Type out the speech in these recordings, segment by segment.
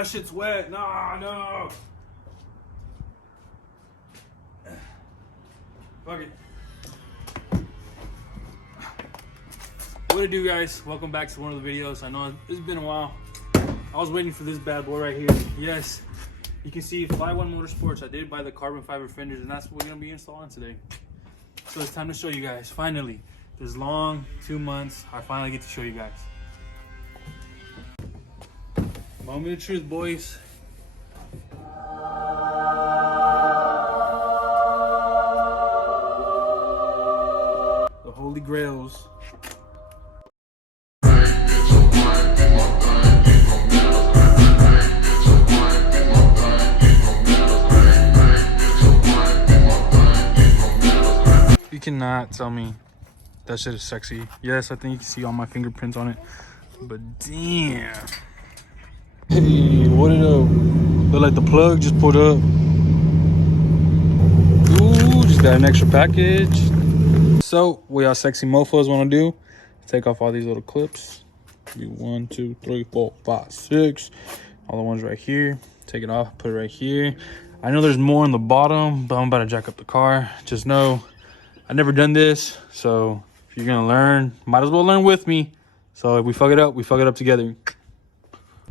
that shit's wet. Nah, no. Fuck it. What it do, guys? Welcome back to one of the videos. I know it's been a while. I was waiting for this bad boy right here. Yes, you can see FLY1MOTORSPORTS. I did buy the carbon fiber fenders, and that's what we're gonna be installing today. So it's time to show you guys. Finally, this long 2 months, I finally get to show you guys. Moment of truth, boys. The holy grails. You cannot tell me that shit is sexy. Yes, I think you can see all my fingerprints on it, but damn. Hey, what it up? Look like the plug just pulled up. Ooh, just got an extra package. So, what y'all sexy mofos want to do? Take off all these little clips. Be 1, 2, 3, 4, 5, 6. All the ones right here. Take it off, put it right here. I know there's more on the bottom, but I'm about to jack up the car. Just know, I've never done this, so if you're gonna learn, might as well learn with me. So if we fuck it up, we fuck it up together.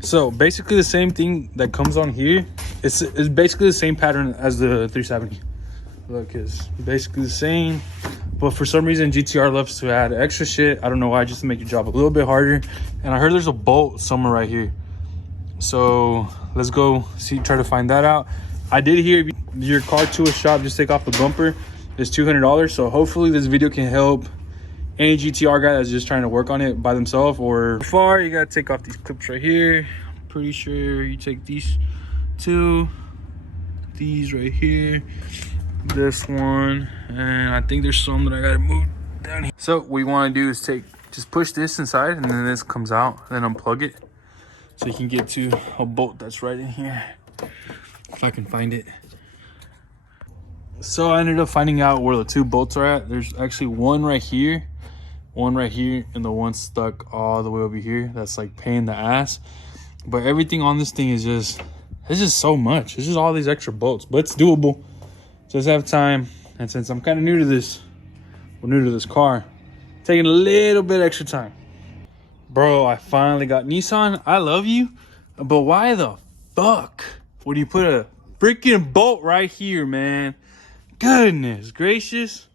So basically the same thing that comes on here, it's basically the same pattern as the 370. Look, it's basically the same, but for some reason GTR loves to add extra shit. I don't know why, just to make your job a little bit harder. And I heard there's a bolt somewhere right here, so let's go see, try to find that out. I did hear your car to a shop, just take off the bumper. It's $200, so hopefully this video can help any GTR guy that's just trying to work on it by themselves. Or far, you gotta take off these clips right here. I'm pretty sure you take these two, these right here, this one, and I think there's some that I gotta move down here. So what you want to do is just push this inside, and then this comes out, then unplug it, so you can get to a bolt that's right in here, if I can find it. So I ended up finding out where the two bolts are at. There's actually one right here, and the one stuck all the way over here. That's like pain in the ass. But everything on this thing is just, it's just so much. It's just all these extra bolts, but it's doable. Just have time. And since I'm kind of new to this, we're new to this car, taking a little bit extra time. Bro, I finally got Nissan. I love you, but why the fuck would you put a freaking bolt right here, man? Goodness gracious.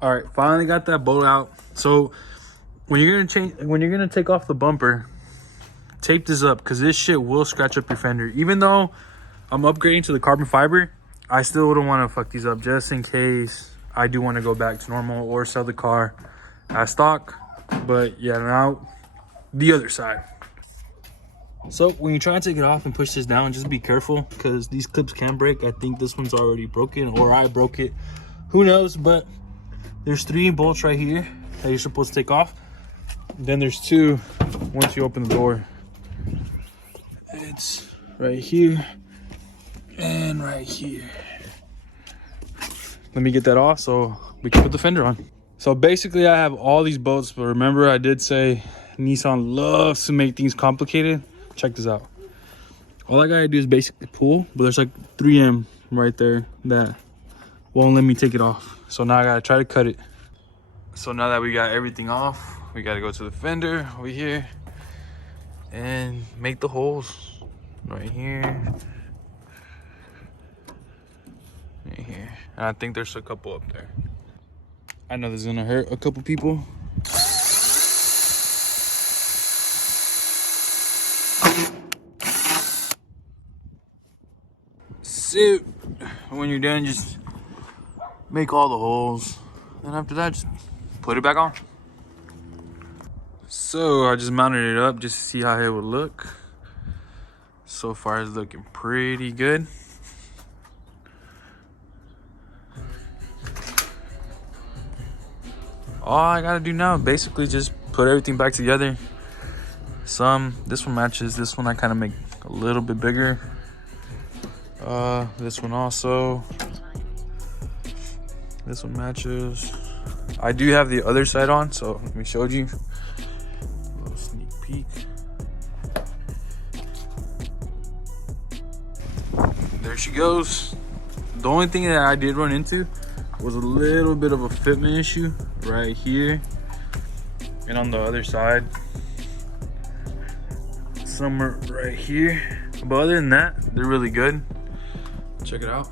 All right, finally got that bolt out. So when you're gonna take off the bumper, tape this up, because this shit will scratch up your fender. Even though I'm upgrading to the carbon fiber, I still wouldn't want to fuck these up, just in case I do want to go back to normal or sell the car as stock. But yeah, now the other side. So when you try to take it off and push this down, just be careful, because these clips can break. I think this one's already broken, or I broke it, who knows. But there's 3 bolts right here that you're supposed to take off. Then there's 2 once you open the door. It's right here and right here. Let me get that off so we can put the fender on. So basically I have all these bolts, but remember I did say Nissan loves to make things complicated. Check this out. All I gotta do is basically pull, but there's like 3M right there that won't let me take it off. So now I gotta try to cut it. So now that we got everything off, we gotta go to the fender over here and make the holes right here, right here. And I think there's a couple up there. I know this is gonna hurt a couple people. So when you're done, just make all the holes, and after that just put it back on. So I just mounted it up just to see how it would look. So far it's looking pretty good. All I gotta do now, basically just put everything back together. This one matches, this one I kind of make a little bit bigger. This one also. This one matches. I do have the other side on, so let me show you. A little sneak peek. she goes. The only thing that I did run into was a little bit of a fitment issue right here and on the other side, somewhere right here. But other than that, they're really good. Check it out.